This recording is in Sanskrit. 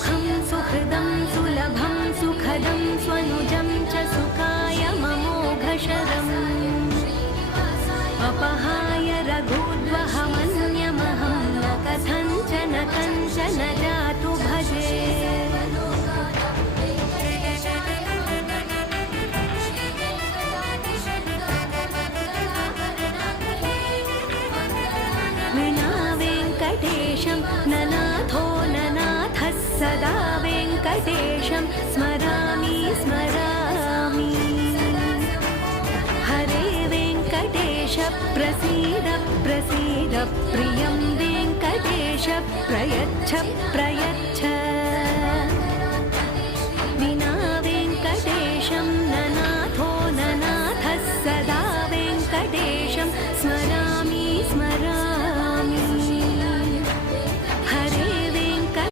सुखं सुहृदं सुलभं सुखदं स्वनुजं च सुखाय ममोघशरम् अपहाय रघुद्वहमन्यमहं न कथञ्चन कञ्चन जातु भजे ननाथो ननाथः सदा वेङ्कटेशं स्मरामि स्मरामि हरे वेङ्कटेश प्रसीद प्रसीद प्रियं वेङ्कटेश प्रयच्छ प्रयच्छ